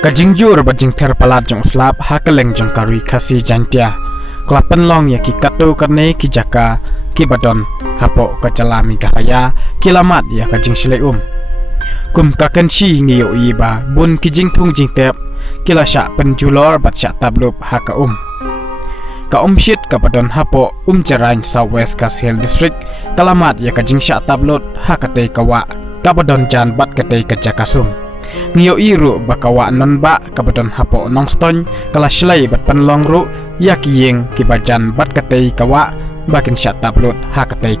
Kajing jur bajing terpalat jong slap hakeleng jong karui kasi jantia klapen long ya ki katu karne ki jaka ki badon hapo kacalami gahaya kilamat ya kajing sileum kum kaken si ngiyo iba bun kijing tung jing tep kila syak penjulor bat syak tablup haka ka shit ka badon hapo jarain Southwest Kasihel District kalamat ya kajing syak tablot hakate kawa ka badon jan bat kate kajakasum ngiyo iru bakawa non ba kabadon hapo nong ston kala slay bat panlong ru yak yeng kibajan bat katei kawa bakin syat tablut ha katei